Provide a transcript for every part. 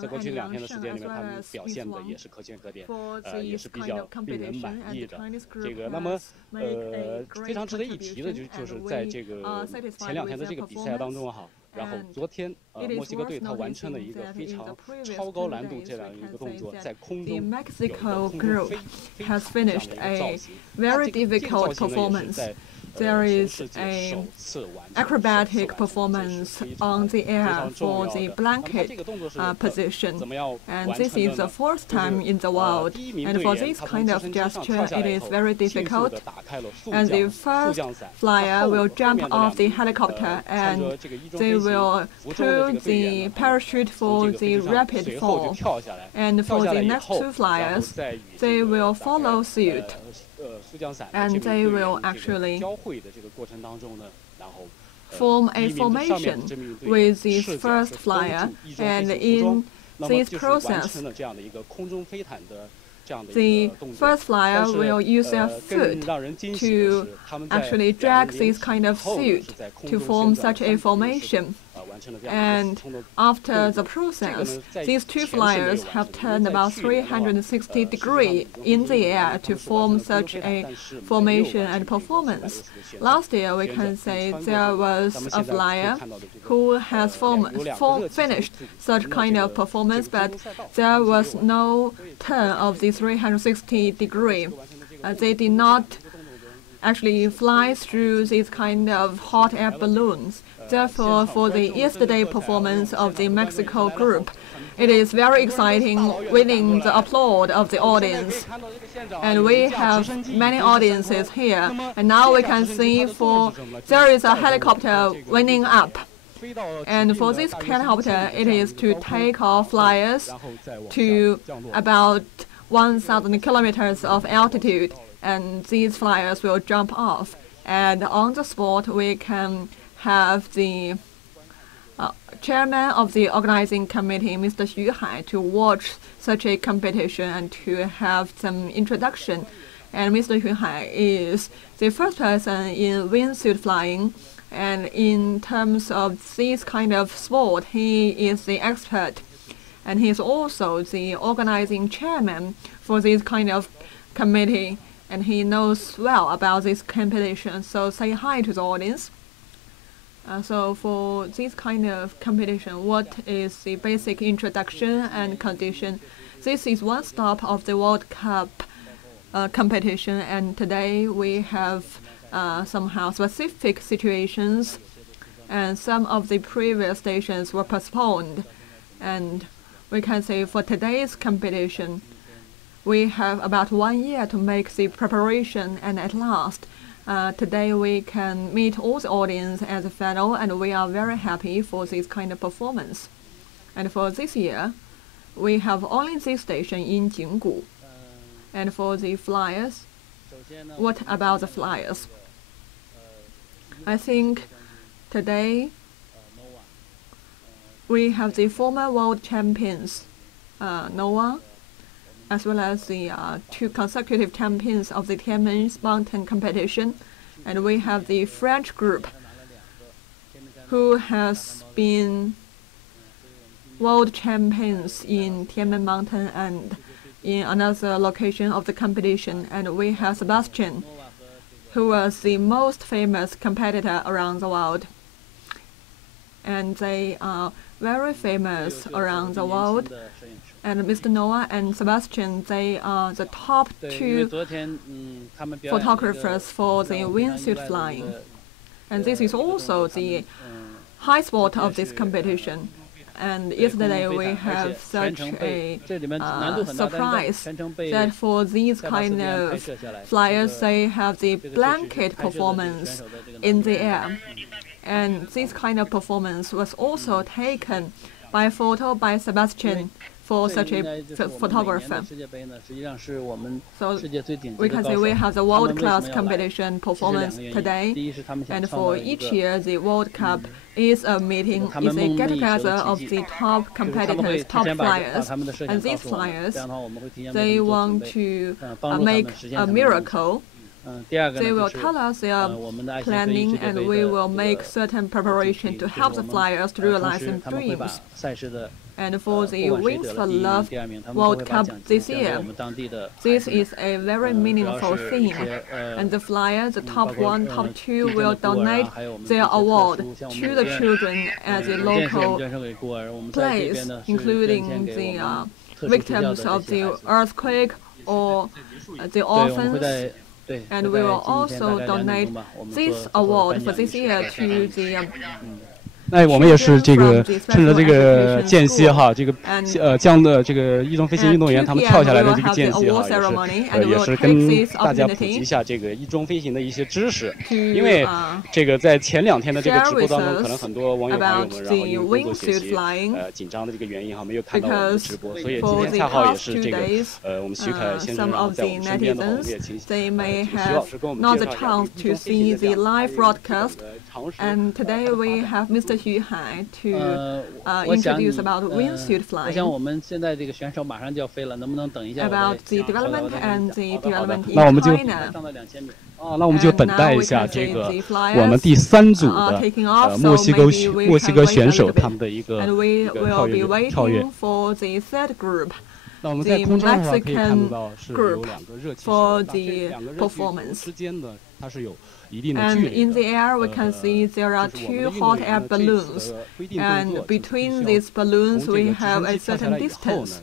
在过去2天的时间里面，他们表现的也是可圈可点，也是比较令人满意的。那么非常值得一提的就是在这个前2天的这个比赛当中哈。 然后昨天，墨西哥队他完成了一个非常超高难度这样一个动作，在空中有一个空中飞行这样的一个造型。very difficult performance. There is an acrobatic performance on the air for the blanket position, and this is the 4th time in the world. And for this kind of gesture, it is very difficult. And the first flyer will jump off the helicopter, and they will pull the parachute for the rapid fall. And for the next 2 flyers, they will follow suit. And they will actually form a formation with this first flyer, and in this process, the first flyer will use their foot to actually drag this kind of suit to form such a formation. And after the process, these 2 flyers have turned about 360 degrees in the air to form such a formation and performance. Last year, we can say there was a flyer who has finished such kind of performance, but there was no turn of the 360 degrees. They did not actually fly through these kind of hot air balloons. Therefore, for the yesterday performance of the Mexico group, it is very exciting, winning the applause of the audience. And we have many audiences here. And now we can see there is a helicopter winding up. And for this helicopter, it is to take off flyers to about 1,000 kilometers of altitude. And these flyers will jump off. And on the spot, we can have the chairman of the organizing committee, Mr. Xu Hai, to watch such a competition and to have some introduction. And Mr. Xu Hai is the first person in wingsuit flying, and in terms of this kind of sport, he is the expert. And he is also the organizing chairman for this kind of committee, and he knows well about this competition. So say hi to the audience. So for this kind of competition, what is the basic introduction and condition? This is one stop of the World Cup competition, and today we have somehow specific situations, and some of the previous stations were postponed. And we can say for today's competition, we have about 1 year to make the preparation, and at last, today we can meet all the audience as a final, and we are very happy for this kind of performance. And for this year, we have only this station in景谷. And for the flyers, what about the flyers? I think today we have the former world champions, Noah, as well as the 2 consecutive champions of the Tianmen mountain competition. And we have the French group, who has been world champions in Tianmen mountain and in another location of the competition. And we have Sebastian, who was the most famous competitor around the world. And they are very famous around the world. And Mr. Noah and Sebastian, they are the top 2 photographers for the wingsuit flying. And this is also the high spot of this competition. And yesterday we have such a surprise that for these kind of flyers, they have the blanket performance in the air. And this kind of performance was also taken by photo by Sebastian for such a photographer. So we can say we have the world-class competition performance today, and for each year the World Cup is a meeting, is a get-together of the top competitors, top flyers, and these flyers, they want to make a miracle They will tell us their planning, and we will make certain preparation to help the flyers to realize their dreams. And for the Wingsuit World Cup this year, this is a very meaningful thing. And the flyers, the top 1, top 2, will donate their award to the children at the local place, including the victims of the earthquake or the orphans. And we will also donate this award for this year to the 那我们也是这个趁着这个间隙哈，这个将的这个翼装飞行运动员他们跳下来的这个间隙哈，也是跟大家普及一下这个翼装飞行的一些知识。因为这个在前2天的这个直播当中，可能很多网友朋友们然后因为工作学习紧张的这个原因哈，没有看到我们的直播，所以今天恰好也是这个我们徐凯先生在我们身边的话，我们也请徐老师跟我们介绍一下翼装飞行的尝试。And today we have Mr. Xu Hai to introduce about wingsuit flying. About the development and the development in China. 那我们就等待一下这个我们第3组的墨西哥选手他们的一个跳跃。那我们在空中的话可以看到是有2个热气球，这2个热气球之间呢，它是有一定的距离的。And in the air, we can see there are 2 hot air balloons, and between these balloons, we have a certain distance.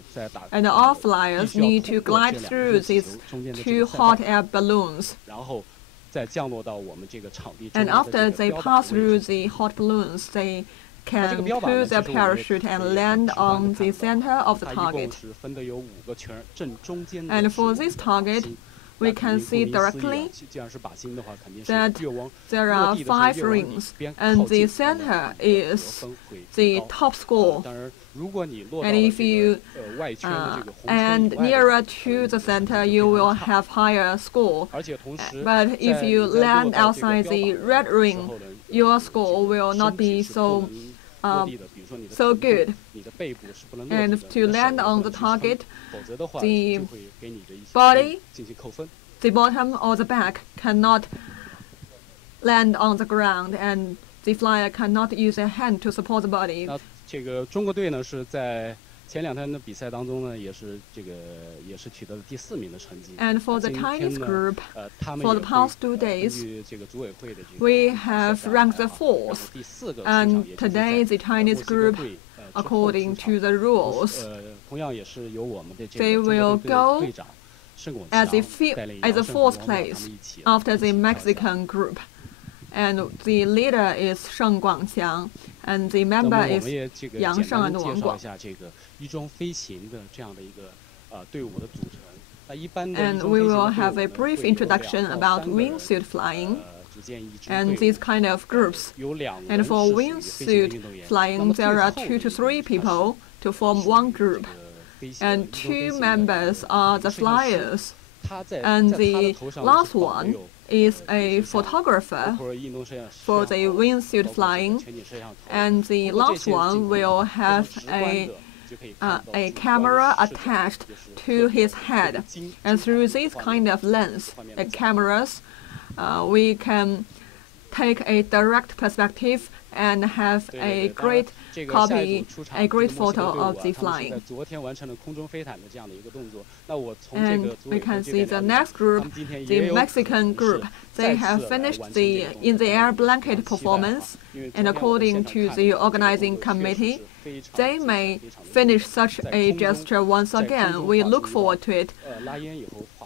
And all flyers need to glide through these 2 hot air balloons. And after they pass through the hot balloons, they can pull their parachute and land on the center of the target. And for this target, we can see directly that there are 5 rings, and the center is the top score. And if you and nearer to the center, you will have higher score. But if you land outside the red ring, your score will not be so good. And to land on the target, the body, the bottom or the back cannot land on the ground, and the flyer cannot use their hand to support the body. 这个中国队呢是在前2天的比赛当中呢，也是取得了第4名的成绩。And for the Chinese group, for the past 2 days, we have ranked the 4th. And today, the Chinese group, according to the rules, they will go as the 4th place after the Mexican group. And the leader is Sheng Guangqiang, and the member is Yang Sheng and Wang Guang. And we will have a brief introduction about wingsuit flying and these kind of groups. And for wingsuit flying, there are 2 to 3 people to form one group. And 2 members are the flyers. And the last one is a photographer for the wingsuit flying, and the last one will have a camera attached to his head. And through this kind of lens, cameras, we can take a direct perspective and have a great copy, a great photo of the flying. And we can see the next group, the Mexican group, they have finished the in-the-air blanket performance, and according to the organizing committee, they may finish such a gesture once again. We look forward to it.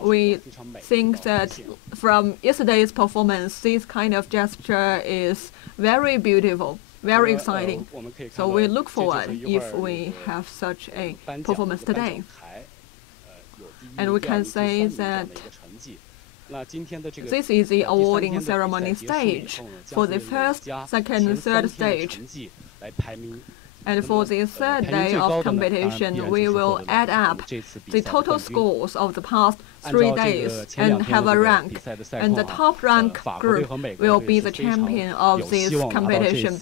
We think that from yesterday's performance, this kind of gesture is very beautiful, very exciting. So we look forward if we have such a performance today. And we can say that this is the awarding ceremony stage. For the first, second, and third stage, And for the third day of competition, we will add up the total scores of the past 3 days and have a rank. And the top rank group will be the champion of this competition.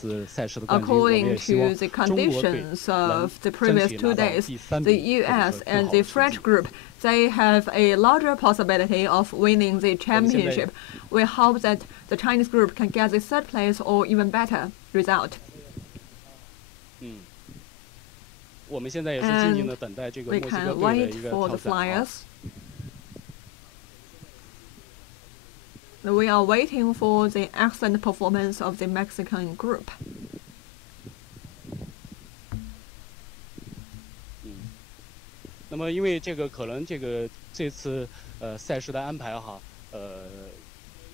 According to the conditions of the previous 2 days, the US and the French group, they have a larger possibility of winning the championship. We hope that the Chinese group can get the third place or even better result. And we can wait for the flyers. We are waiting for the excellent performance of the Mexican group. 那么，因为这个可能这次赛事的安排哈，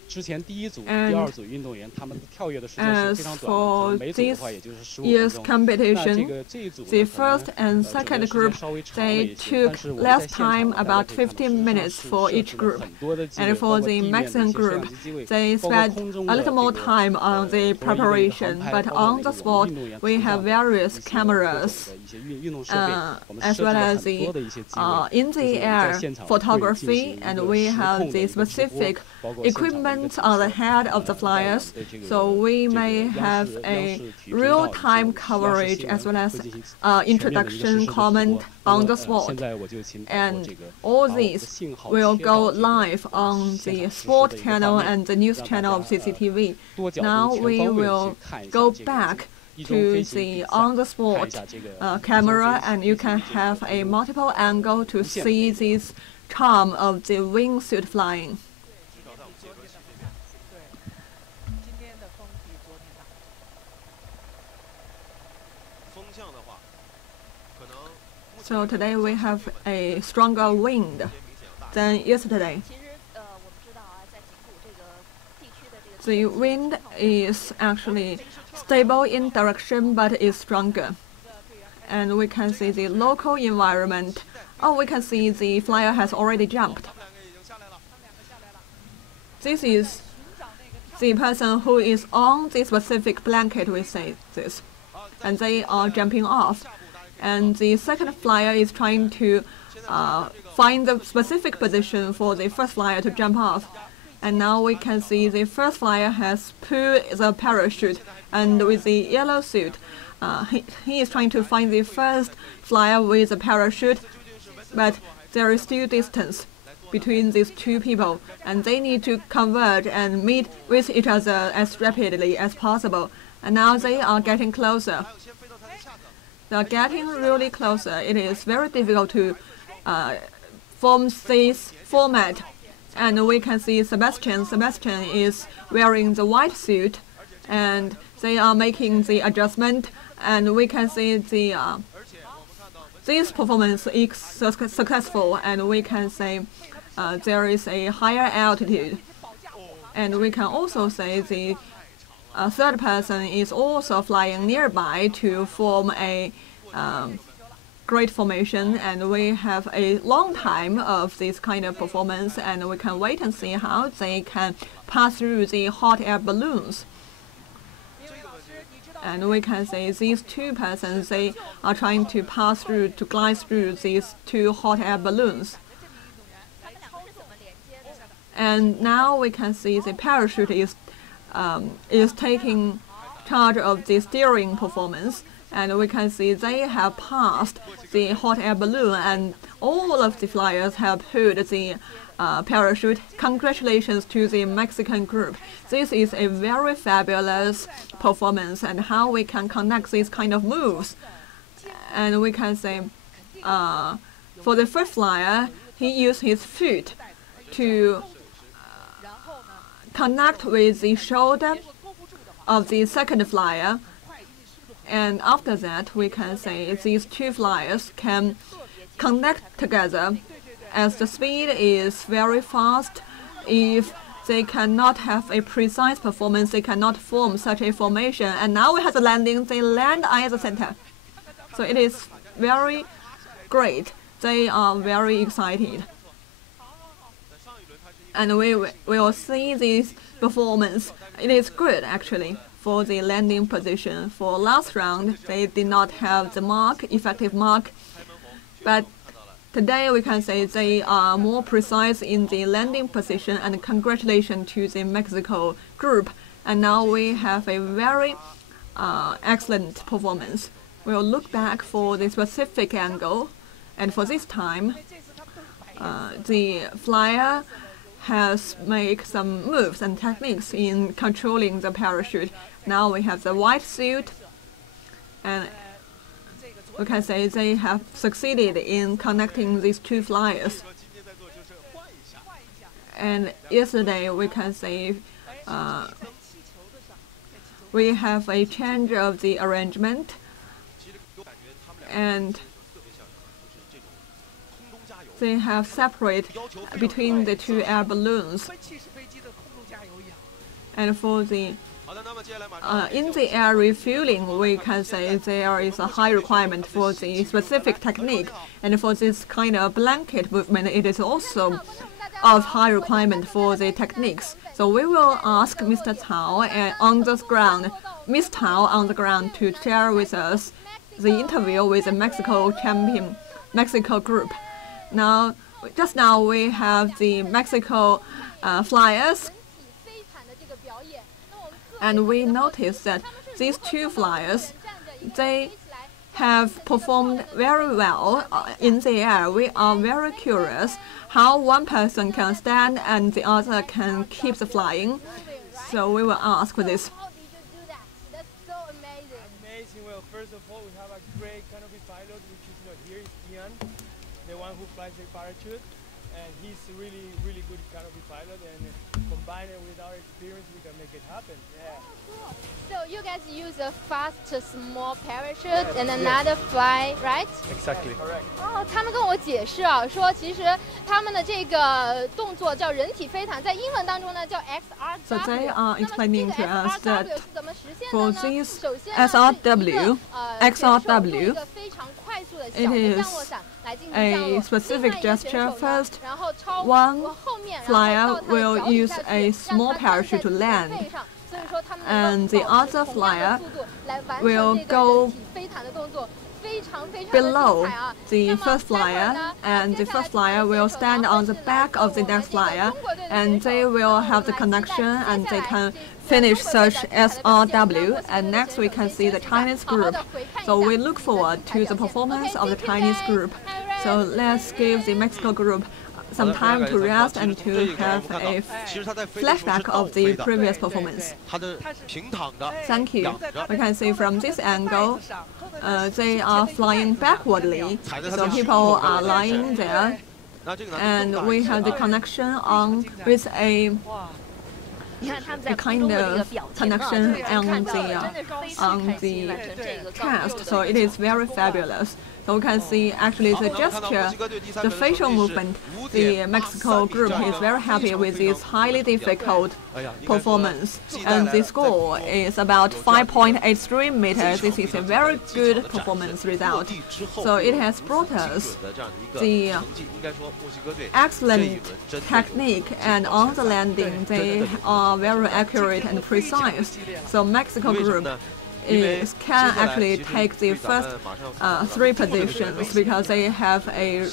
之前第一组、第二组运动员他们跳跃的时间是非常短的，每组的话也就是15分钟。那这一组 the first and second group, they took less time, about 15 minutes for each group. And for the Mexican group, they spent a little more time on the preparation. But on the spot, we have various cameras, as well as the in the air photography, and we have the specific equipment on the head of the flyers, so we may have a real-time coverage as well as introduction comment on the spot. And all these will go live on the sport channel and the news channel of CCTV. Now we will go back to the on-the-spot camera, and you can have a multiple angle to see this charm of the wingsuit flying. So today we have a stronger wind than yesterday. The wind is actually stable in direction, but is stronger. And we can see the local environment. Oh, we can see the flyer has already jumped. This is the person who is on the specific blanket, we say this. And they are jumping off. And the second flyer is trying to find the specific position for the first flyer to jump off. And now we can see the first flyer has pulled the parachute, and with the yellow suit, he is trying to find the first flyer with the parachute, but there is still distance between these two people, and they need to converge and meet with each other as rapidly as possible. And now they are getting closer. They are getting really closer. It is very difficult to form this format. And we can see Sebastian. Sebastian is wearing the white suit, and they are making the adjustment. And we can see the this performance is successful, and we can say there is a higher altitude. And we can also say the third person is also flying nearby to form a great formation, and we have a long time of this kind of performance, and we can wait and see how they can pass through the hot air balloons. And we can say these two persons, they are trying to pass through, to glide through these two hot air balloons. And now we can see the parachute is taking charge of the steering performance. And we can see they have passed the hot air balloon, and all of the flyers have pulled the parachute. Congratulations to the Mexican group. This is a very fabulous performance, and how we can connect these kind of moves. And we can say, for the first flyer, he used his foot to connect with the shoulder of the second flyer. And after that, we can say these two flyers can connect together. As the speed is very fast, if they cannot have a precise performance, they cannot form such a formation. And now we have the landing. They land at the center. So it is very great. They are very excited. And we will see this performance. It is good, actually. for the landing position. For last round, they did not have the effective mark, but today we can say they are more precise in the landing position, and congratulations to the Mexico group. And now we have a very excellent performance. We'll look back for the specific angle, and for this time, the flyer has made some moves and techniques in controlling the parachute. Now we have the white suit, and we can say they have succeeded in connecting these two flyers. And yesterday we can say we have a change of the arrangement, and they have separate between the two air balloons. And for the in the air refueling, we can say there is a high requirement for the specific technique, and for this kind of blanket movement, it is also of high requirement for the techniques. So we will ask Mr. Cao on the ground, Miss Cao on the ground, to share with us the interview with the Mexico group. Now, just now we have the Mexico flyers, and we noticed that these two flyers, they have performed very well in the air. We are very curious how one person can stand and the other can keep the flying. So we will ask for this. How did you do that? That's so amazing. Amazing. Well, first of all, we have a great canopy pilot, which is here is Yunnan, the one who flies the parachute, and he's really, really good canopy pilot. And combined with our experience, we can make it happen. Yeah. Cool. So you guys use a fast, small parachute and another fly, right? Exactly. Correct. 哦，他们跟我解释啊，说其实他们的这个动作叫人体飞毯，在英文当中呢叫 XRW。 So they are explaining to us that 是怎么实现 for 的呢？ this 首先 XRW, 一个非常快速的小 it 的 is 降落伞来进行降 a 落。 specific 另外一个选 gesture. 手呢 First, 然后超 one 往后面，然 flyer 后到他的 will 脚底 use 下去 a 让 small 他站在 parachute to 你的 land, 背上，所以说他们 and 能 the 够保持 other 同样的 flyer 速度来完 will 成这个 go 人体飞毯的动作，非常非常的 below 精彩啊！ the 那么 first 待会儿 flyer, 呢 and the 接下来 first flyer 的 will 选手 stand 呢 on 会 the 是来 back 自 of the 我们 next 这个 flyer, 中国队的 and 选手 they will have the 那我们来期 connection, 待 and 接 they 下 can 来这 finish 中国队的 such 精彩的表现。那 SRW, 墨西哥 and 的 next 选 we 手 can 可以 see 休 the 息一下， Chinese 好好 group. 的回看一 So 下 we 你 look 的 forward 精彩 to the 表现。 performance of the OK， Chinese 精彩 group. So let's give the Mexico group some time to rest and to have a flashback of the previous performance. Thank you. We can see from this angle, they are flying backwardly, so people are lying there, and we have the connection on with a kind of connection on the cast, so it is very fabulous. So we can see actually the gesture, the facial movement. The Mexico group is very happy with this highly difficult performance, and the score is about 5.83 meters. This is a very good performance result. So it has brought us the excellent technique, and on the landing they are very accurate and precise. So Mexico group can actually take the first 3 positions because they have a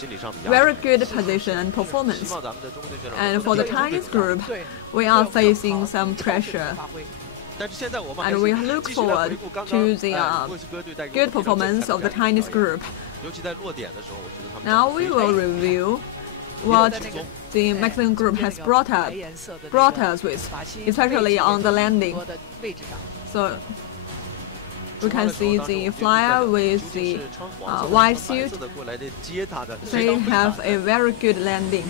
very good position and performance. And for the Chinese group, we are facing some pressure. And we look forward to the good performance of the Chinese group. Now we will review what the Mexican group has brought us with, especially on the landing. So we can see the flyer with the white suit. They have a very good landing.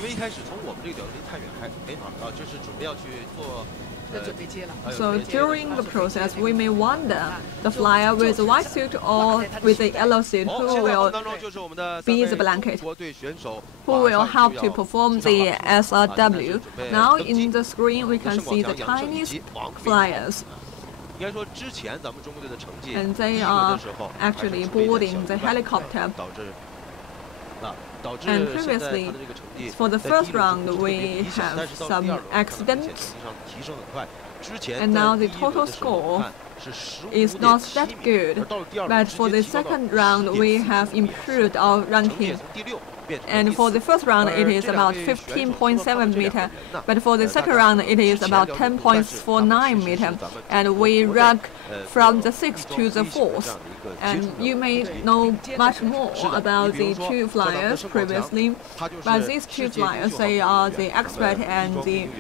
So during the process, we may wonder the flyer with the white suit or with the yellow suit, who will be the blanket, who will help to perform the SRW. Now in the screen, we can see the Chinese flyers. And they are actually boarding the helicopter. And previously, for the first round, we have some accidents. And now the total score is not that good. But for the second round, we have improved our ranking. And for the first round, it is about 15.7 meter. But for the second round, it is about 10.49 meter. And we rank from the 6th to the 4th. And you may know much more about the two flyers previously. But these two flyers, they are the expert and the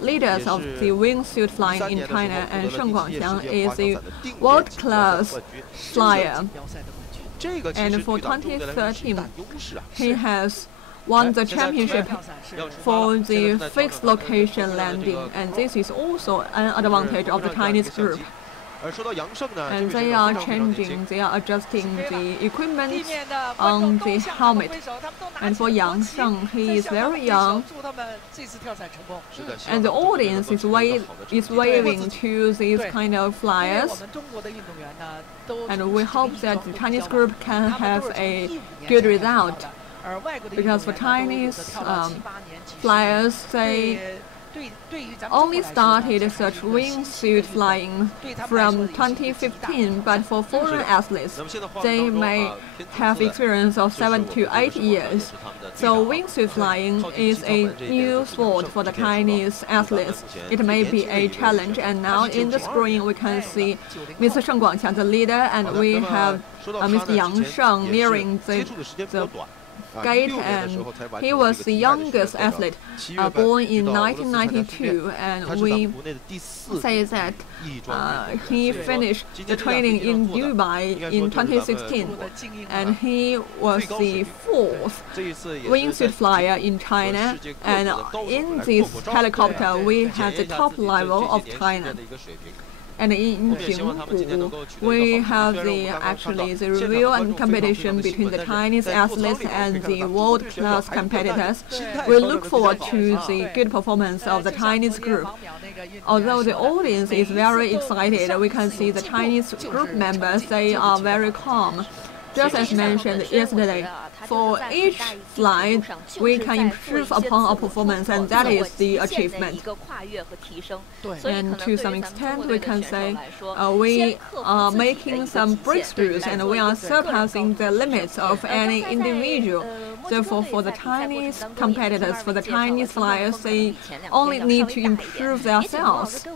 leaders of the wingsuit flying in China. And Sheng Guangqiang is a world-class flyer. And for 2013, he has won the championship for the fixed location landing, and this is also an advantage of the Chinese group. And they are changing, they are adjusting the equipment on the helmet. And for Yang Sheng, he is very young, and the audience is waving to these kind of flyers. And we hope that the Chinese group can have a good result, because for Chinese flyers, they only started such wingsuit flying from 2015, but for foreign athletes, they may have experience of 7 to 8 years. So wingsuit flying is a new sport for the Chinese athletes. It may be a challenge, and now in the screen we can see Mr. Sheng Guangqiang, the leader, and we have Mr. Yang Sheng nearing the gate, and he was the youngest athlete, born in 1992, and we say that he finished the training in Dubai in 2016, and he was the 4th wingsuit flyer in China, and in this helicopter we have the top level of China. And in景谷, we have the review and competition between the Chinese athletes and the world-class competitors. We look forward to the good performance of the Chinese group. Although the audience is very excited, we can see the Chinese group members, they are very calm. Just as mentioned yesterday, for each flight, we can improve upon our performance, and that is the achievement. And to some extent, we can say we are making some breakthroughs, and we are surpassing the limits of any individual. Therefore, for the Chinese competitors, for the Chinese flyers, they only need to improve themselves.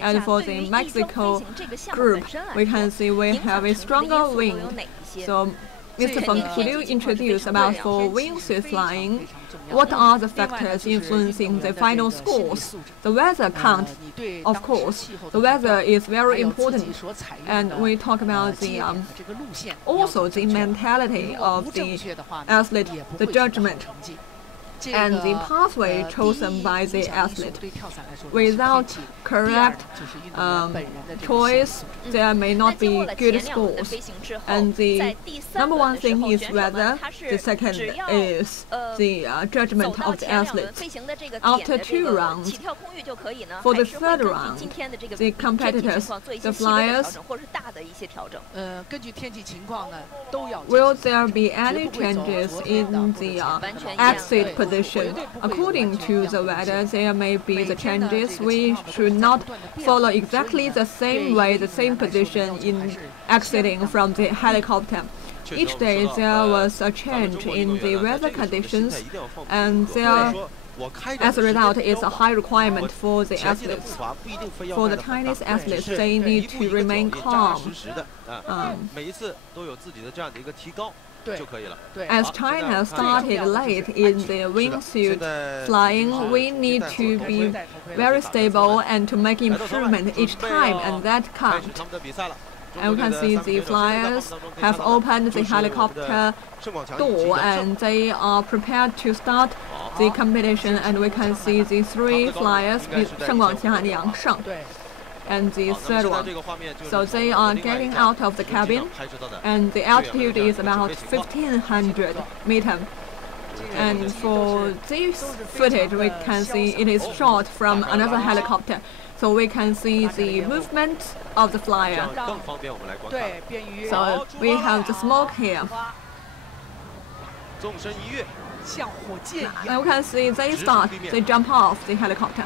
And for the Mexico group, we can see we have a stronger wind. So, Mr. Feng, could you introduce about for wingsuit flying, what are the factors influencing the final scores? The weather count, of course. The weather is very important, and we talk about the also the mentality of the athlete, the judgment, and the pathway chosen by the athlete. Without correct choice, there may not be good scores. And the number one thing is weather. The second is the judgment of the athlete. After 2 rounds, for the third round, the competitors, the flyers, will there be any changes in the exit position? According to the weather, there may be the changes. We should not follow exactly the same way, the same position in exiting from the helicopter. Each day there was a change in the weather conditions, and there, as a result, it's a high requirement for the athletes. For the Chinese athletes, they need to remain calm. As China started late in the wingsuit flying, we need to be very stable and to make improvement each time, and that counts. And we can see the flyers have opened the helicopter door, and they are prepared to start the competition. And we can see the 3 flyers, Sheng Guangqiang and Yang Sheng, and the third one. So they are getting out of the cabin, and the altitude is about 1,500 meters. And for this footage, we can see it is shot from another helicopter. So we can see the movement of the flyer. So we have the smoke here. And we can see they jump off the helicopter.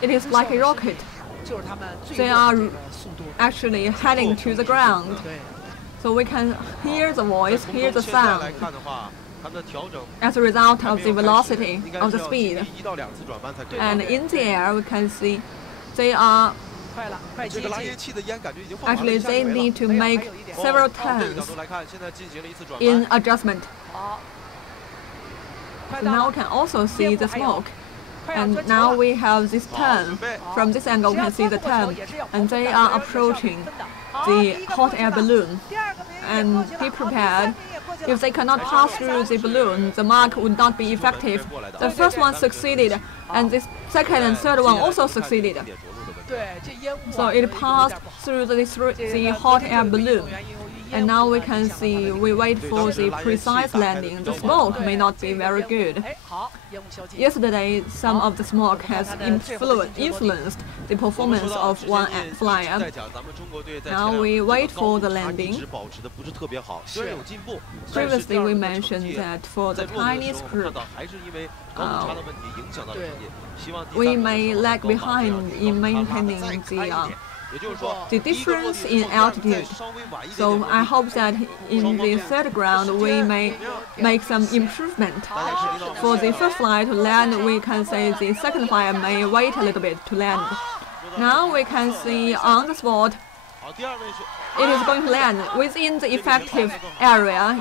It is like a rocket. they are actually heading to the ground. So we can hear the voice, hear the sound as a result of the velocity of the speed. And in the air, we can see they are actually they need to make several turns in adjustment. So now we can also see the smoke. And now we have this turn. From this angle, we can see the turn. And they are approaching the hot air balloon. And be prepared. If they cannot pass through the balloon, the mark would not be effective. The first one succeeded, and the second and third one also succeeded. So it passed through the hot air balloon. And now we can see, we wait for the precise landing. The smoke may not be very good. Yesterday, some of the smoke has influenced the performance of one flyer. Now we wait for the landing. Previously, we mentioned that for the Chinese group, we may lag behind in maintaining the difference in altitude. So I hope that in the third round we may make some improvement. For the first flyer to land, we can say the second flyer may wait a little bit to land. Now we can see on the spot, it is going to land within the effective area,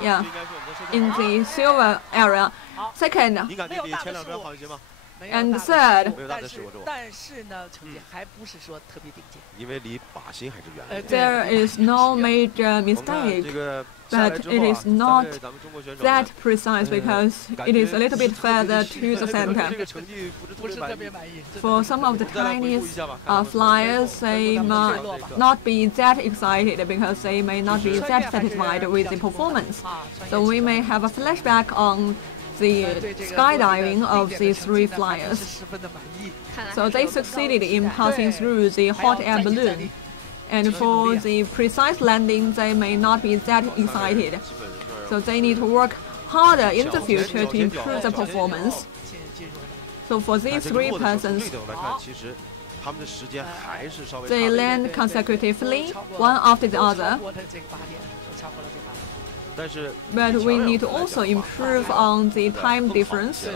in the silver area. Second, and third, there is no major mistake, but it is not that precise because it is a little bit further to the center. For some of the Chinese flyers, they might not be that excited because they may not be that satisfied with the performance. So we may have a flashback on the skydiving of these three flyers. So they succeeded in passing through the hot air balloon. And for the precise landing, they may not be that excited. So they need to work harder in the future to improve the performance. So for these three persons, they land consecutively, one after the other. But we need to also improve on the time difference.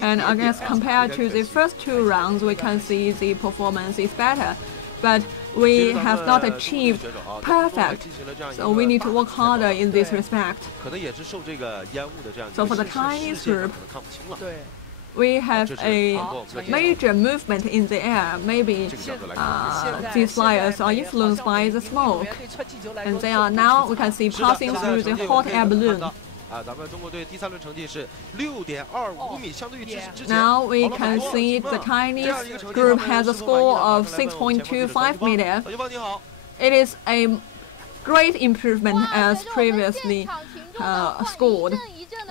And I guess compared to the first two rounds, we can see the performance is better. But we have not achieved perfect, so we need to work harder in this respect. So for the Chinese group, we have a major movement in the air. Maybe these flyers are influenced by the smoke. And they are now, we can see, passing through the hot air balloon. Now we can see the Chinese group has a score of 6.25 meters. It is a great improvement as previously scored.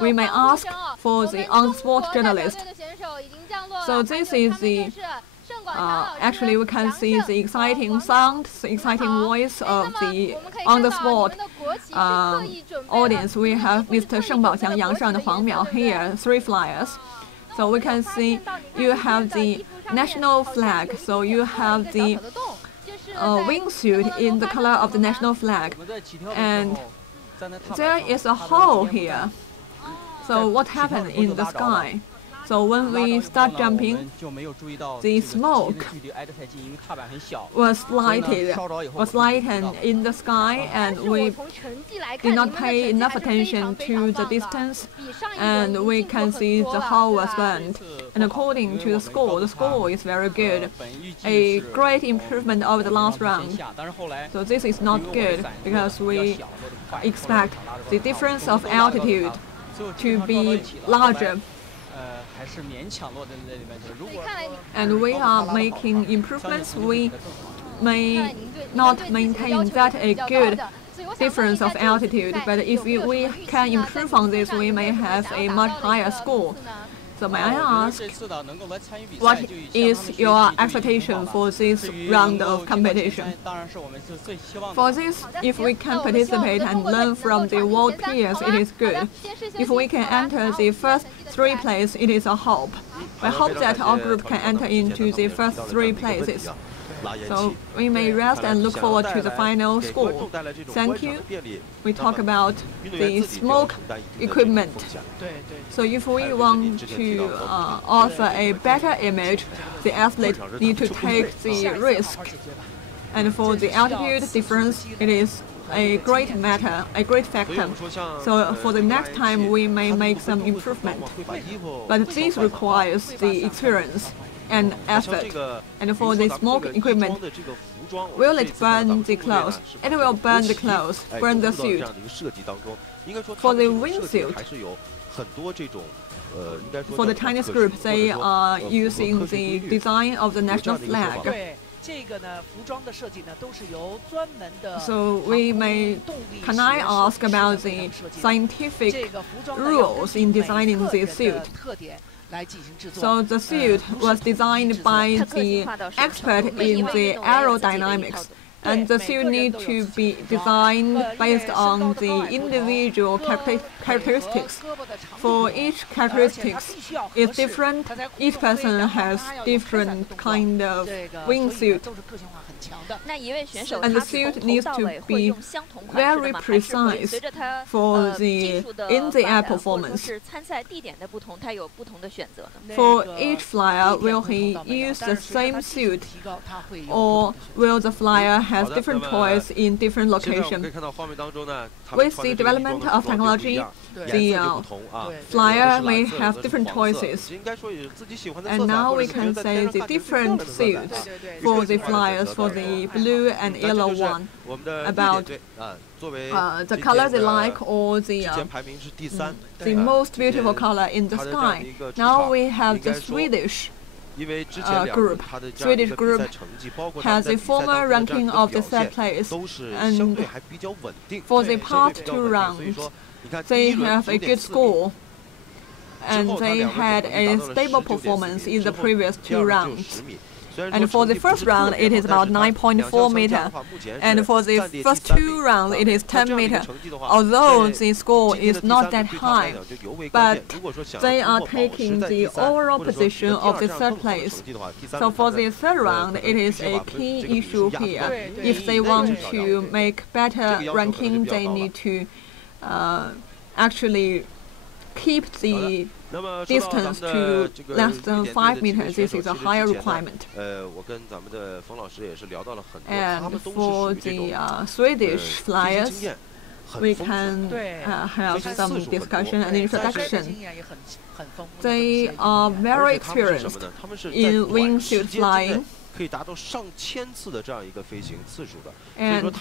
We may ask for the on-spot journalist. So this is the, actually we can see the exciting sound, the exciting voice of the on-the-spot audience. We have Mr. Sheng Baoxiang, Yang Shan, Huang Miao here, three flyers. So we can see you have the national flag, so you have the wingsuit in the color of the national flag. And there is a hole here. So what happened in the sky? So when we start jumping, the smoke was lightened in the sky, and we did not pay enough attention to the distance, and we can see the hole was burned. And according to the score is very good, a great improvement over the last round. So this is not good because we expect the difference of altitude to be larger. And we are making improvements. We may not maintain that a good difference of altitude, but if we can improve on this, we may have a much higher score. So may I ask, what is your expectation for this round of competition? For this, if we can participate and learn from the world peers, it is good. If we can enter the first 3 places, it is a hope. I hope that our group can enter into the first 3 places. So we may rest and look forward to the final score. Thank you. We talk about the smoke equipment. So if we want to offer a better image, the athlete need to take the risk. And for the altitude difference, it is a great matter, a great factor. So for the next time, we may make some improvement. But this requires the experience and effort. And for the smoke equipment, will it burn the clothes? It will burn the clothes, burn the suit. For the wingsuit, for the Chinese group, they are using the design of the national flag. So can I ask about the scientific rules in designing the suit? So the suit was designed by the expert in the aerodynamics, and the suit needs to be designed based on the individual characteristics. For each characteristics is different. Each person has different kind of wingsuit. And the suit needs to be very precise for the in-the-air performance. For each flyer, will he use the same suit, or will the flyer have different toys in different locations? With the development of technology, the flyer may have different choices. And now we can say the different suits for the flyers, for the blue and yellow one, about the color they like, or the most beautiful color in the sky. Now we have the Swedish group. Swedish group has a former ranking of the 3rd place, and for the past 2 rounds, they have a good score, and they had a stable performance in the previous 2 rounds. And for the first round, it is about 9.4 meters. And for the first 2 rounds, it is 10 meters. Although the score is not that high, but they are taking the overall position of the 3rd place. So for the 3rd round, it is a key issue here. If they want to make better ranking, they need to actually keep the distance to less than 5 meters. This is a higher requirement. And for the Swedish flyers, we can have some discussion and introduction. They are very experienced in wingsuit flying. And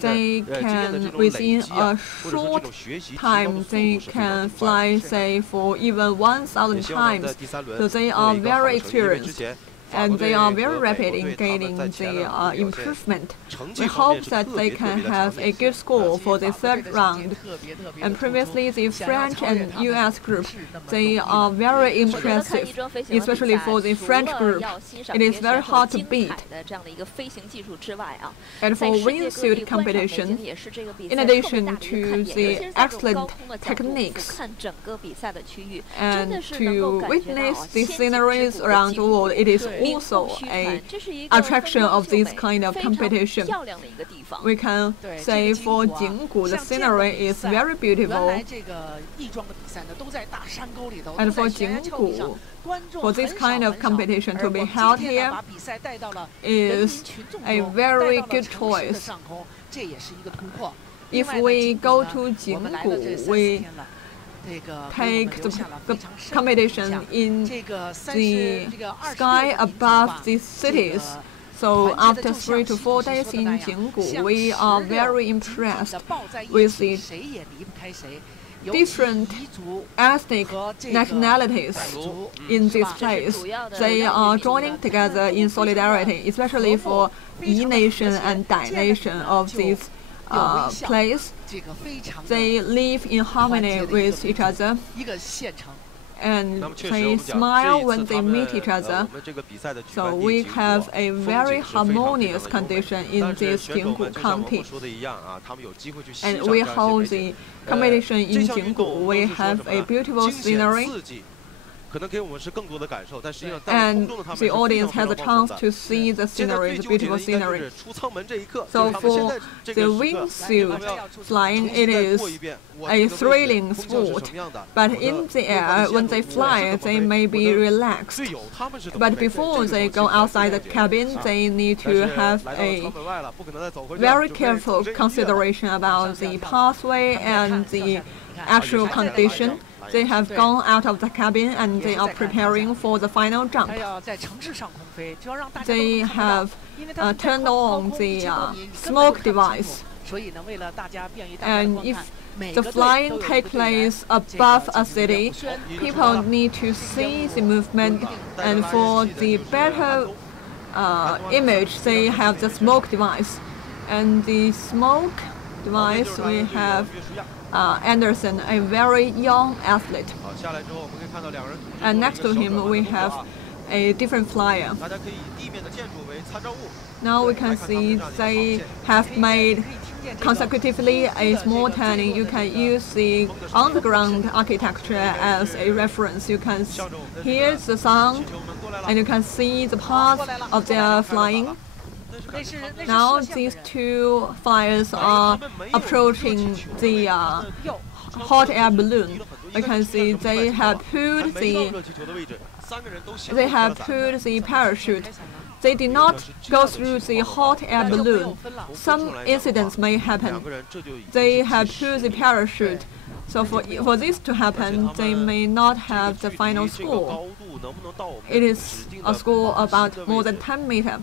they can, within a short time, they can fly, say, for even 1,000 times. So they are very experienced, and they are very rapid in gaining the improvement. We hope that they can have a good score for the 3rd round. And previously, the French and US group, they are very impressive, especially for the French group. It is very hard to beat. And for wingsuit competition, in addition to the excellent techniques and to witness the sceneries around the world, it is also an attraction of this kind of competition. We can say for Jinggu, the scenery is very beautiful. And for Jinggu, for this kind of competition to be held here is a very good choice. If we go to Jinggu, we take the competition in the sky above the cities. So after 3 to 4 days in Jinggu, we are very impressed with the different ethnic nationalities in this place. They are joining together in solidarity, especially for Yi Nation and Dai Nation of this place. They live in harmony with each other. and they smile when they meet each other. So we have a very harmonious condition in this Jinggu County. And we hold the competition in Jinggu. We have a beautiful scenery. And the audience has a chance to see the scenery, the beautiful scenery. So for the wingsuit flying, it is a thrilling sport. But in the air, when they fly, they may be relaxed. But before they go outside the cabin, they need to have a very careful consideration about the pathway and the actual condition. They have gone out of the cabin and they are preparing for the final jump. They have turned on the smoke device. And if the flying takes place above a city, people need to see the movement, and for the better image, they have the smoke device. And the smoke device, we have Anderson, a very young athlete. And next to him, we have a different flyer. Now we can see they have made consecutively a small turning. You can use the on-the-ground architecture as a reference. You can hear the sound and you can see the path of their flying. Now these two flyers are approaching the hot air balloon. You can see they have pulled the parachute. They did not go through the hot air balloon. Some incidents may happen. They have pulled the parachute. So for this to happen, they may not have the final score. It is a score about more than 10 meters.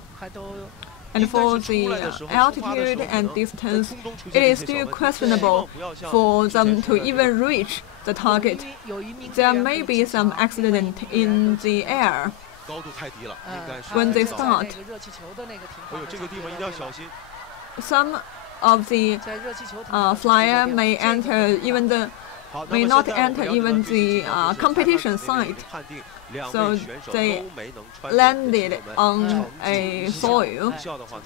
And for the altitude and distance, it is still questionable for them to even reach the target. There may be some accident in the air when they start. Some of the flyer may not enter even the competition site. So they landed on a soil,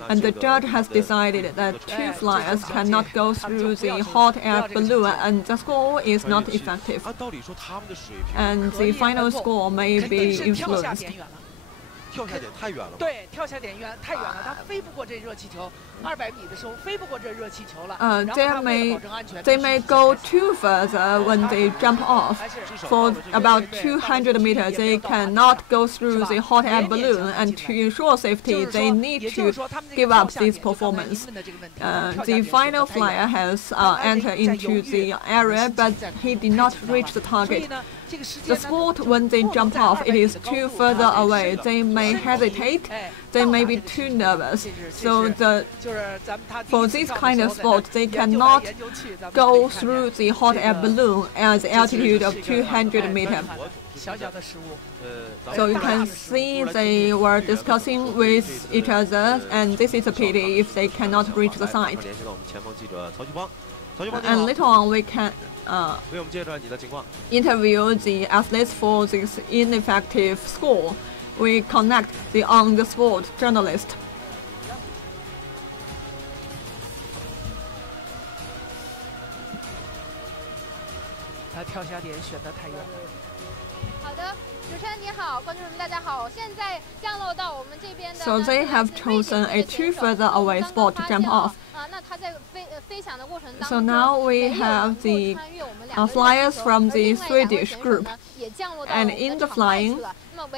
and the judge has decided that two flyers cannot go through the hot air balloon, and the score is not effective. And the final score may be influenced. They may go too further when they jump off. For about 200 meters, they cannot go through the hot air balloon, and to ensure safety, they need to give up this performance. The final flyer has entered into the area, but he did not reach the target. The sport, when they jump off, it is too further away. They may hesitate. They may be too nervous. So for this kind of sport, they cannot go through the hot air balloon at the altitude of 200 meters. So you can see they were discussing with each other, and this is a pity if they cannot reach the site. And later on, we can interview the athletes for this ineffective score. We connect the on-the-spot journalist. So they have chosen a too further away spot to jump off. So now we have the flyers from the Swedish group. And in the flying,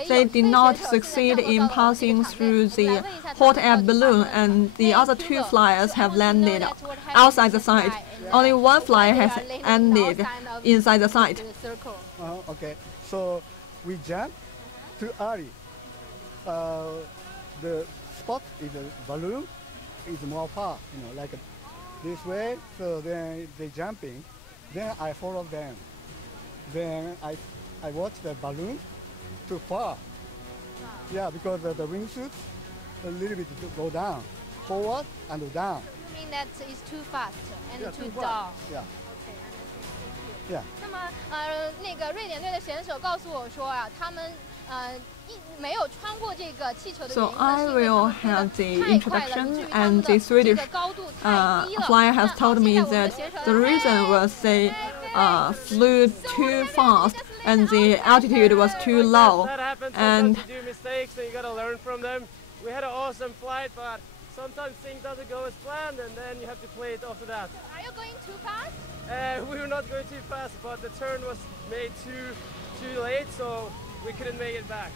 they did not succeed in passing through the hot air balloon, and the other two flyers have landed outside the site. Only one flyer has ended inside the site. Okay, so we jumped too early. The spot is a balloon, is more far, like this way. So then they jumping. Then I follow them. Then I watch the balloon too far. Yeah, because the wingsuit a little bit to go down, forward and down. You mean that it's too fast and too dull? Yeah. Yeah. 那么那个瑞典队的选手告诉我说啊，他们没有穿过这个气球的原 So 因 I 呢，是因为 will 他们 have the 飞得太快了，以 introduction, 至于他 and 们 the 的这 Swedish 个高度太低了。 flyer 那 has 好， told 现 me 在我们的 that 选手 the 来 reason 了 was they flew too fast and the altitude was too low. That happens. And Sometimes you do mistakes and you gotta learn from them. We had an awesome flight, but sometimes things doesn't go as planned, and then you have to play it after that. Are you going too fast? We were not going too fast, but the turn was made too late, so we couldn't make it back.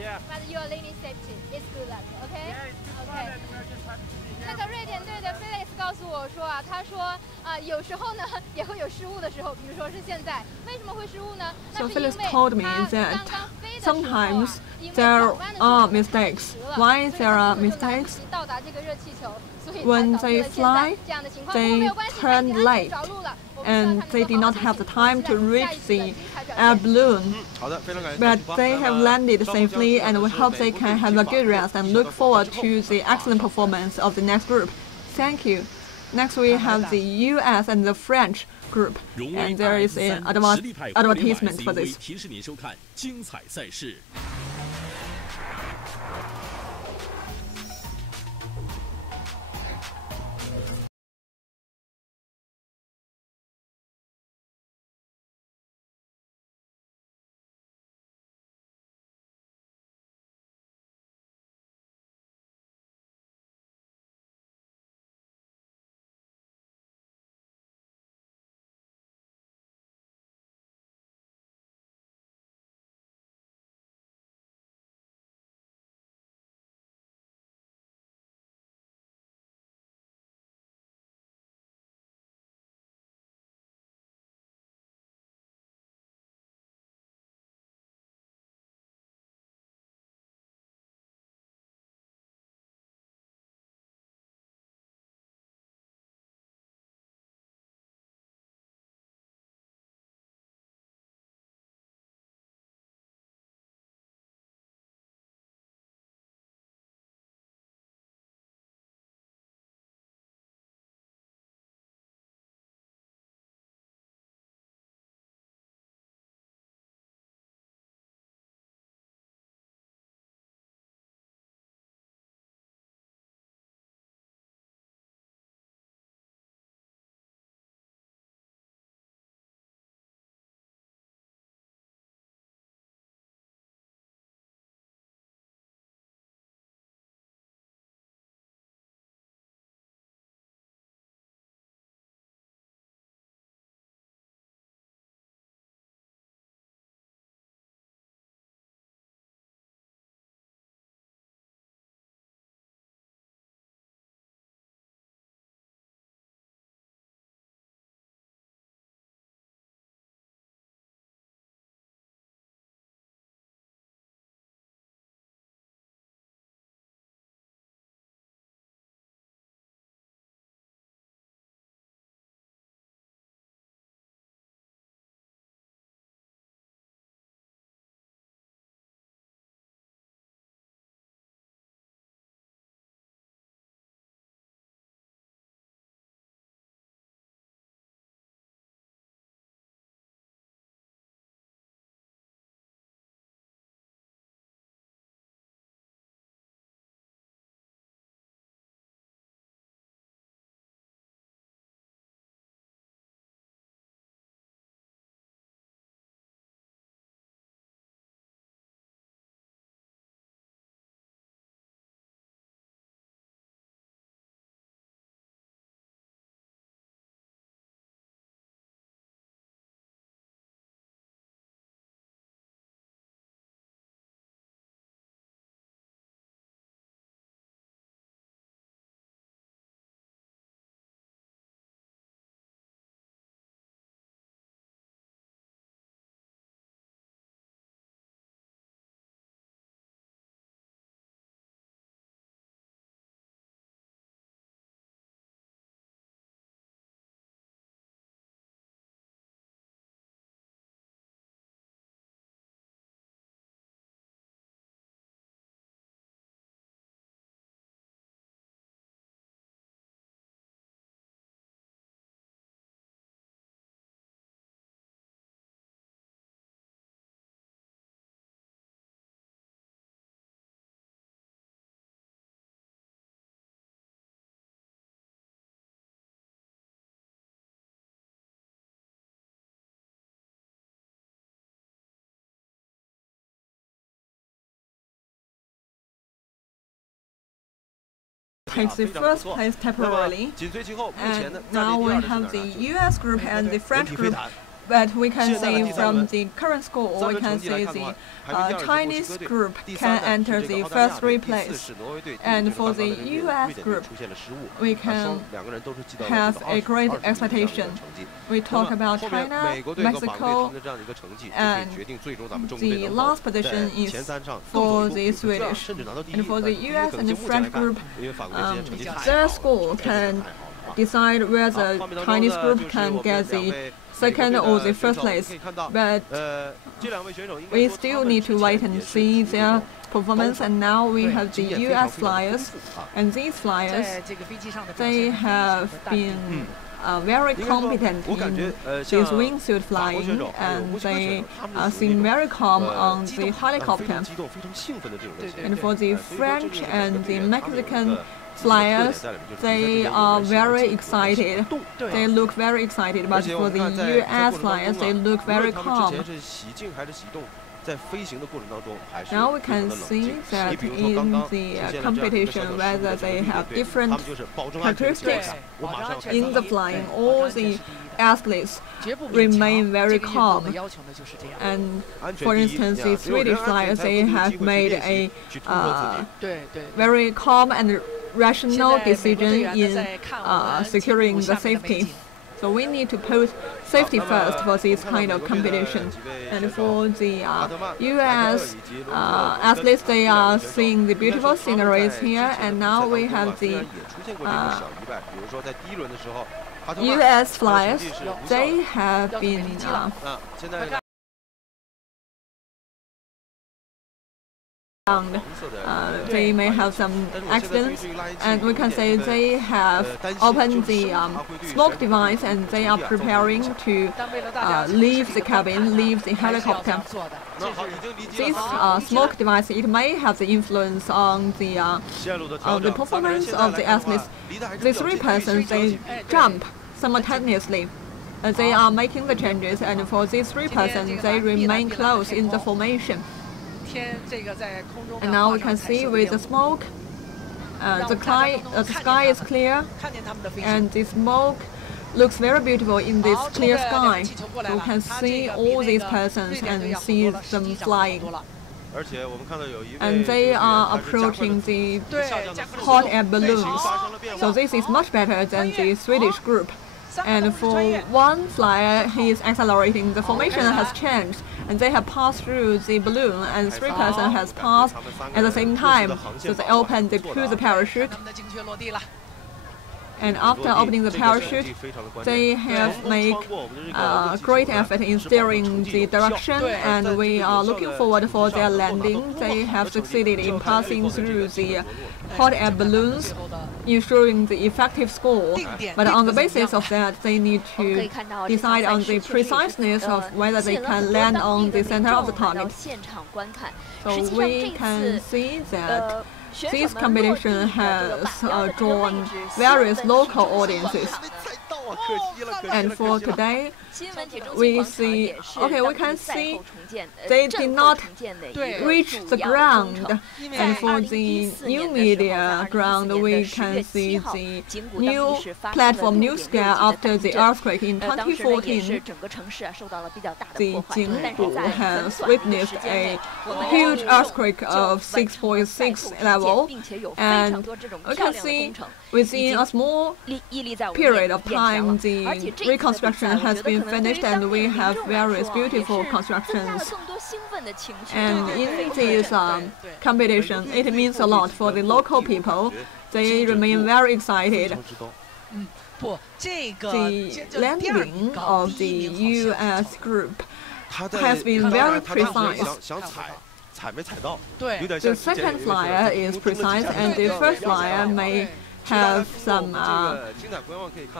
Yeah. But your lane safety is good luck, okay? Yeah, it's good fun, and we're just happy to be 那 here. 个瑞典队的 Felix 告诉我说啊，他说有时候呢也会有失误的时候，比如说是现在，为什么会失误呢？那 so 是因为 Felix told me 他 that 刚刚飞的时候 sometimes 因为 there 转弯的时候 are mistakes. 折了 Why 所以 there 他 are 根本就来不 mistakes? 及到达这个热气球，所以才 When 导致 they 了现在 fly, 这样的情况。不过没 they 有关系，他 turn 已经安全 late 着陆了。我们希望 and 他 they 能 did 够好 not 好 have the 休息， time to 期待 reach 下一次的 the 精彩表 air 现。 balloon. 好的，非常感谢 But 小 they 花。 have 那么 landed 稍后将 safely, 进行 and 的 we 是 hope 美 they 国 can 队 have 计 a 划 good rest 20 and 的 look 活 forward 动之后 to the excellent performance of the next group. Thank you. Next we have the US and the French group, 荣威 and there is an 213实力派互联网 advertisement for SUV this. 提示您收看精彩赛事。takes the first place temporarily. And now we have the US group and the French group. But we can see from the current score, we can see the Chinese group can enter the first 3 place. And for the US group, we can have a great expectation. We talk about China, Mexico, and the last position is for the Swedish. And for the US and the French group, their score can decide whether the Chinese group can get the second or the first place, but we still need to wait and see their performance. And now we have the US flyers, and these flyers, they have been very competent in this wingsuit flying, and they seem very calm on the helicopter. And for the French and the Mexican flyers, they are very excited. They look very excited, but for the US flyers, they look very calm. Now we can see that in the competition, whether they have different characteristics in the flying, all the athletes remain very calm. And for instance, the Swedish flyers, they have made a very calm and rational decision in securing the safety. So we need to put safety first for this kind of competition. And for the US athletes, they are seeing the beautiful sceneries here. And now we have the US flyers. They have been they may have some accidents, and we can say they have opened the smoke device and they are preparing to leave the cabin, leave the helicopter. This smoke device, it may have the influence on the performance of the athletes. The 3 persons, they jump simultaneously. They are making the changes, and for these 3 persons, they remain close in the formation. And now we can see with the smoke, the sky is clear, and the smoke looks very beautiful in this clear sky. So we can see all these persons and see them flying. And they are approaching the hot air balloons. So this is much better than the Swedish group. And for one flyer, he is accelerating. The formation has changed, and they have passed through the balloon, and 3 persons has passed at the same time. So they open, they pull the parachute. And after opening the parachute, they have made great effort in steering the direction, and we are looking forward for their landing. They have succeeded in passing through the hot air balloons, ensuring the effective score. But on the basis of that, they need to decide on the preciseness of whether they can land on the center of the target. So we can see that this competition has drawn various local audiences. And for today, we see, we can see they did not reach the ground. And for the new media ground, we can see the new platform, new scale after the earthquake in 2014. The景谷has witnessed a huge earthquake of 6.6 level, and we can see within a small period of time, the reconstruction has been finished, and we have various beautiful constructions. And in this competition, it means a lot for the local people. They remain very excited. The landing of the US group has been very precise. The second flyer is precise, and the first flyer may have some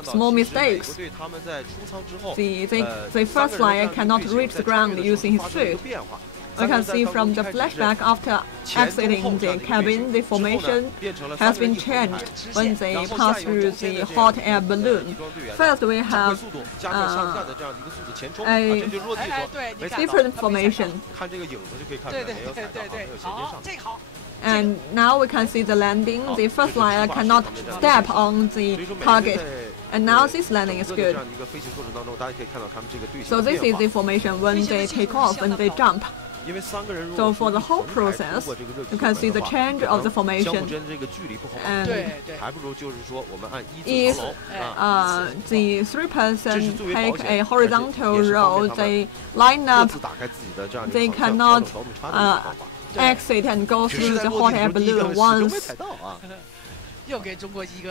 small mistakes. The first flyer cannot reach the ground using his suit. We can see from the flashback after exiting the cabin, the formation has been changed when they pass through the hot air balloon. First, we have a different formation. And now we can see the landing. The first flyer cannot step on the target. And now this landing is good. So this is the formation when they take off, when they jump. So for the whole process, you can see the change of the formation. And if the 3 persons take a horizontal row, they line up, they cannot exit and go through the hot air balloon once.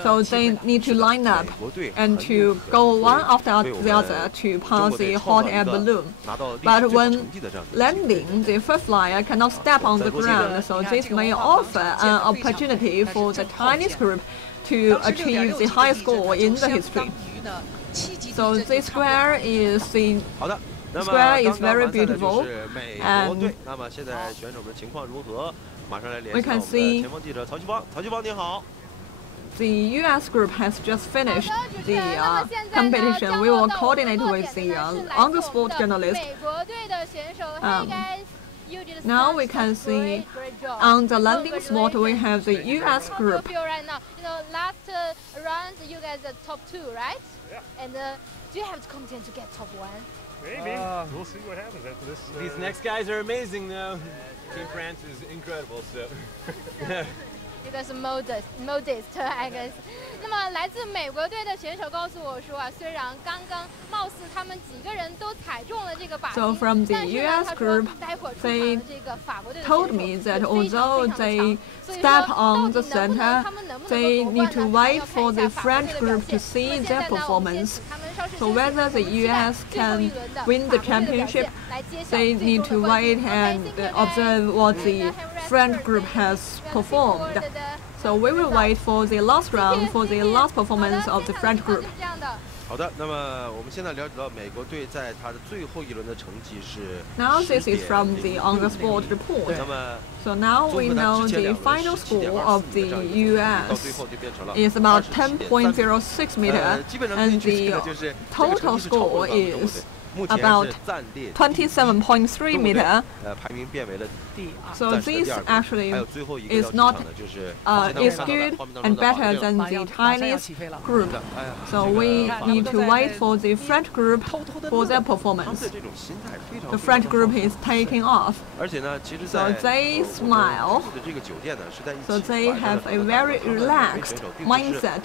So they need to line up and to go one after the other to pass the hot air balloon. But when landing, the first flyer cannot step on the ground, so this may offer an opportunity for the Chinese group to achieve the highest score in the history. So this square is very beautiful, and we can see the US group has just finished the competition. We will coordinate with the on-the-sport journalist. Now we can see on the landing spot we have the US group. Last round you guys are top 2, right? Yeah. And do you have the competence to get top 1? Maybe. We'll see what happens after this. These next guys are amazing, though. Team France is incredible, so. You guys are modest, I guess. 那么来自美国队的选手告诉我说啊，虽然刚刚貌似他们几个人都踩中了这个靶心， from the US group, they told me that although they step on the center, they need to wait for the French group to see their performance. So whether the US can win the championship, they need to wait and observe what the French group has performed. So we will wait for the last round, for the last performance of the French group. 好的，那么我们现在了解到美国队在它的最后一轮的成绩是。Now this is from the on-the-sport report. So now we know the final score of the US is about 10.06 meter, and the total score is about 27.3 meter. So this actually is not is good and better than the Chinese group. So we need to wait for the French group for their performance. The French group is taking off. So they smile. So they have a very relaxed mindset.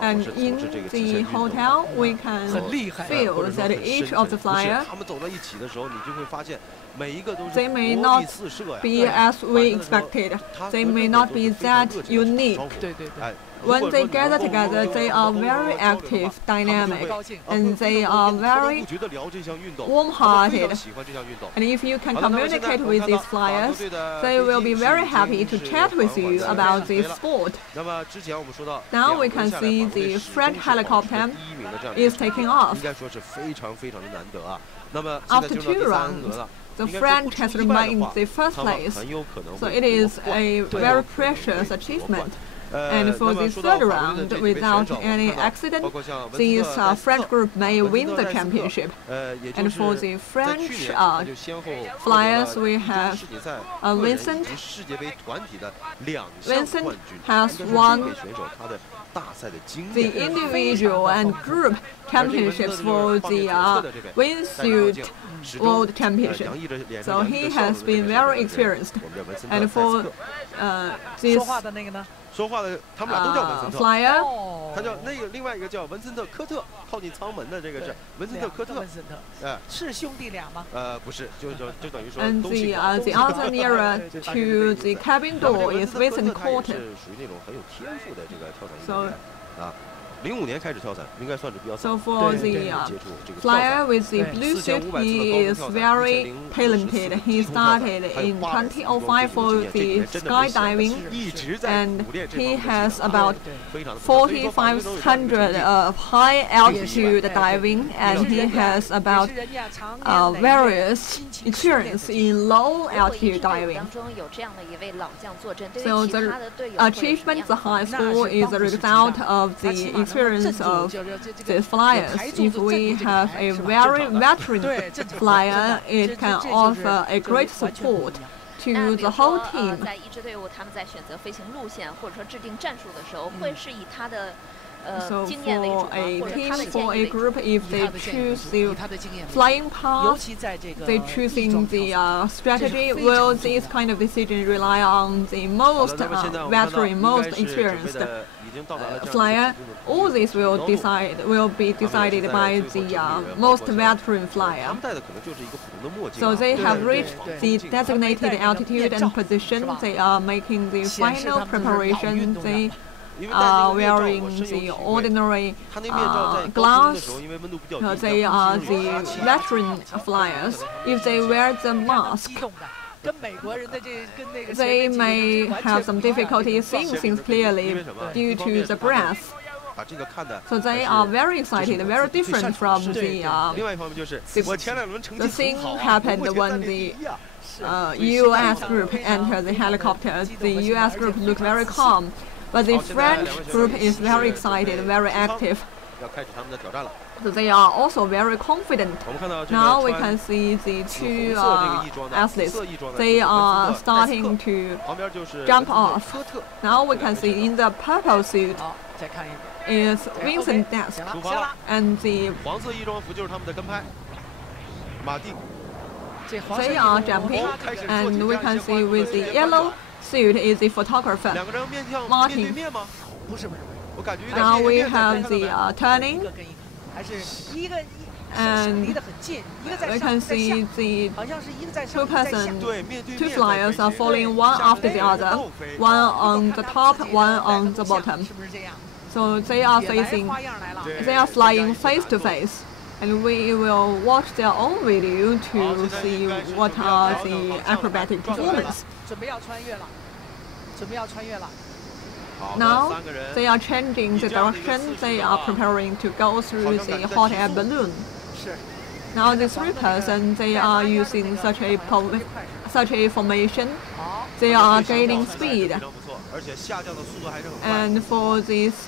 And in the hotel, we can feel that each of the flyers, they may not be as we expected. They may not be that unique. When they gather together, they are very active, dynamic, and they are very warm-hearted. And if you can communicate with these flyers, they will be very happy to chat with you about this sport. Now we can see the French helicopter is taking off. After 2 rounds, the French has remained the first place, so it is a very precious achievement. And for the 3rd round, without any accident, this French group may win the championship. And for the French flyers, we have Vincent. Vincent has won the individual and group championships for the Wingsuit World Championship. So he has been very experienced. And for this flyer, 他叫那个另外一个叫文森特科特，靠近舱门的这个是文森特科特，是兄弟俩吗？不是，就等于说。And the other nearer to the cabin door is Vincent Corton. 是属于那种很有天赋的这个跳伞运动员啊。05年开始跳伞，应该算是比较早。 So for the flyer with the blue suit, he is very talented. He started in 2005 for the skydiving, and he has about 4,500 of high altitude diving, and he has about various experience in low altitude diving. So the achievement, the high score, is a result of the experience of the flyers. If we have a very veteran flyer, it can offer a great support to the whole team. 在一支队伍，他们在选择飞行路线或者说制定战术的时候，会是以他的 So for a team, for a group, if they choose the flying path, they choosing the strategy. Will this kind of decision rely on the most veteran, most experienced flyer? All this will be decided by the most veteran flyer. So they have reached the designated altitude and position. They are making the final preparation. They wearing the ordinary gloves. They are the veteran flyers. If they wear the mask, they may have some difficulty seeing things clearly due to the breath. So they are very excited, very different from the thing happened when the US group entered the helicopter. The US group looked very calm. But the French group is very excited, very active. So they are also very confident. Now we can see the two athletes. They are starting to jump off. Now we can see in the purple suit is Vincent Desk, and they are jumping, and we can see with the yellow suit is the photographer, Martin. Now we have the turning, and we can see the two flyers are falling one after the other, one on the top, one on the bottom. So they are flying face to face. And we will watch their own video to see what are the acrobatic performance. Now they are changing the direction. They are preparing to go through the hot air balloon. Now the three persons, they are using such a formation. They are gaining speed. And for this,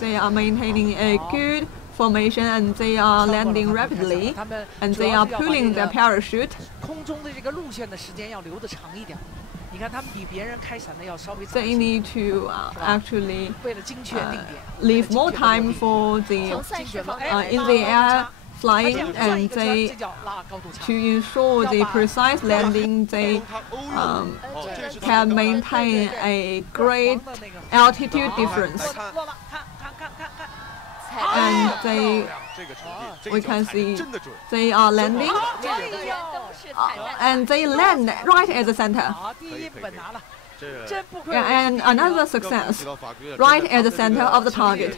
they are maintaining a good formation, and they are landing rapidly, and they are pulling their parachute. They need to actually leave more time for the in the air flying, and they to ensure the precise landing. They can maintain a great altitude difference. And we can see they are landing, and they land right at the center. And another success, right at the center of the target.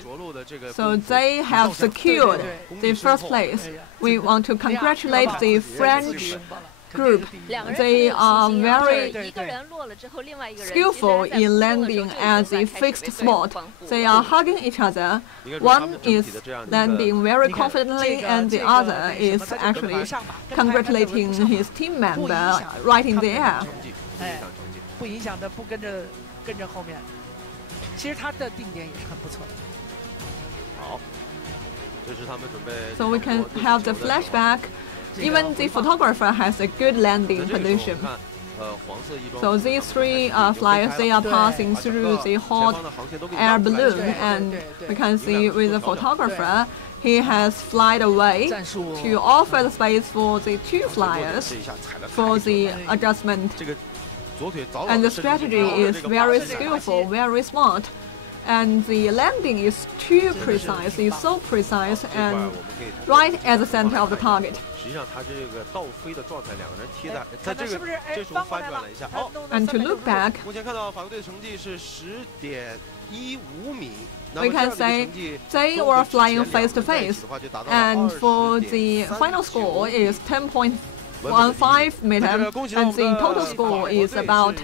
So they have secured the first place. We want to congratulate the French group. They are very skillful in landing at the fixed spot. They are hugging each other. One is landing very confidently, and the other is actually congratulating his team member right in the air. So we can have the flashback. Even the photographer has a good landing position. So these three flyers, they are passing through the hot air balloon, and we can see with the photographer, he has flied away to offer the space for the two flyers for the adjustment. And the strategy is very skillful, very smart. And the landing is too precise, it's so precise, and right at the center of the target. And to look back, we can say they were flying face to face, and for the final score is 10.15 meters, and the total score is about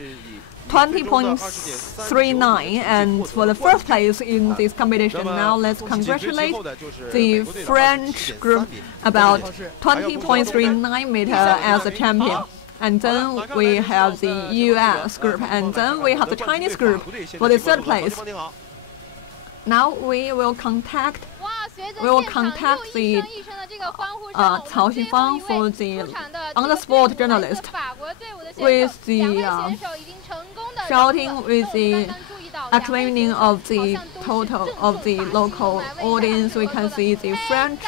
20.39, and for the first place in this competition. Now let's congratulate the French group about 20.39 meters as a champion. And then we have the US group, and then we have the Chinese group for the third place. Now we will contact we will contact the Cao Xifang for the on the sport journalist with the shouting with the acclaiming of the total of the local audience. We can see the French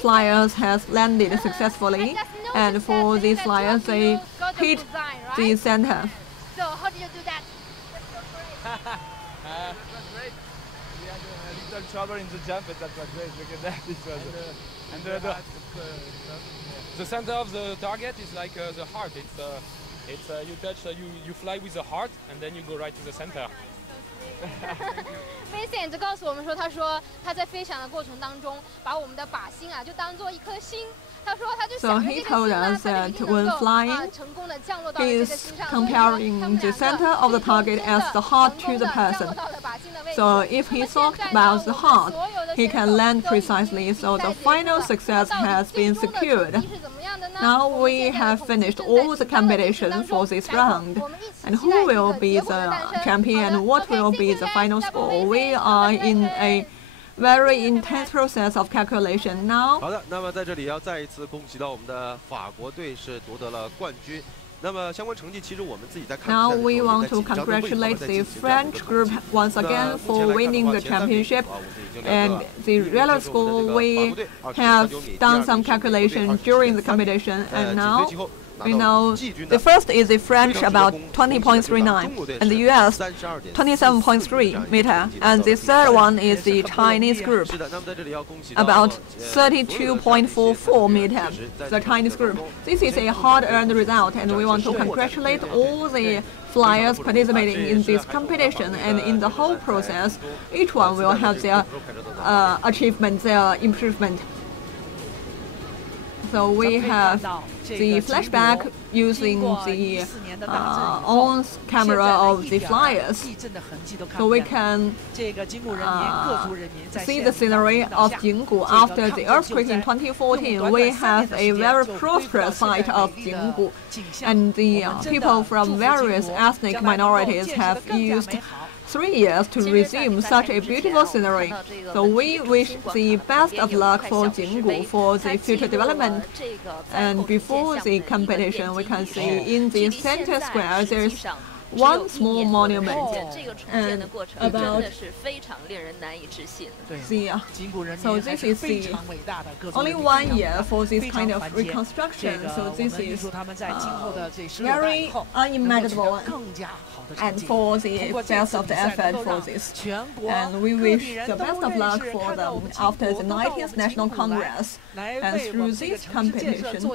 flyers has landed successfully, and for these flyers they hit the center. So how did you do that? That was great. We had a little trouble in the jump, but that was great. Look at that. It was, the center of the target is like the heart. It's you touch, you fly with the heart, and then you go right to the center. Vincent 告诉我们说，他说他在飞翔的过程当中，把我们的靶心啊就当做一颗心。他说他就想着这个心呢，他就一定能够成功的降落到这个心上。 comparing the center of the target as the heart to the person. So if he thought about the heart, he can land precisely. So the final success has been secured. Now we have finished all the competition for this round. And who will be the champion and what will be the final score? We are in a very intense process of calculation now. 好的，那么在这里要再一次恭喜到我们的法国队是夺得了冠军。那么相关成绩，其实我们自己在看比赛的时候， Now we want to congratulate the French group once again for winning the championship. And the real score, we have done some calculation during the competition, and now we know the first is the French about 20.39 and the US 27.3 meter, and the third one is the Chinese group about 32.44 meter, the Chinese group. This is a hard-earned result, and we want to congratulate all the flyers participating in this competition, and in the whole process, each one will have their achievement, their improvement. So we have the flashback using the on camera of the flyers, so we can see the scenery of Jinggu. After the earthquake in 2014, we have a very prosperous site of Jinggu, and the people from various ethnic minorities have used 3 years to resume such a beautiful scenery. So we wish the best of luck for Jinggu for the future development. And before the competition, we can see in the center square there's one small monument, and about so this is the only 1 year for this kind of reconstruction. So this is very unimaginable, and for the best of the effort for this. And we wish the best of luck for them after the 19th National Congress. And through this competition,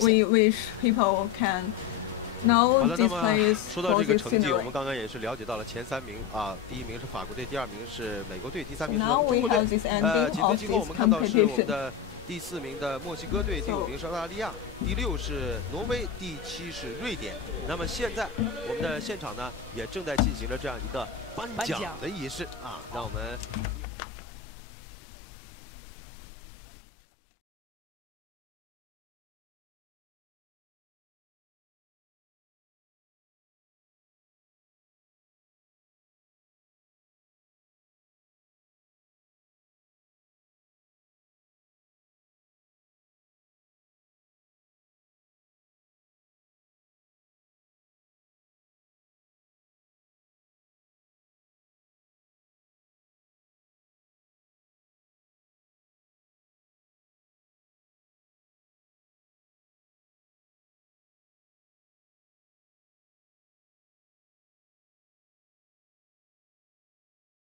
we wish people can now this place 说到这个成绩，我们刚刚也是了解到了前3名啊，第1名是法国队，第2名是美国队，第3名是中国队。紧随其后我们看到是我们的第4名的墨西哥队，第5名是澳大利亚，第6是挪威，第7是瑞典。那么现在我们的现场呢，也正在进行着这样一个颁奖的仪式啊，让我们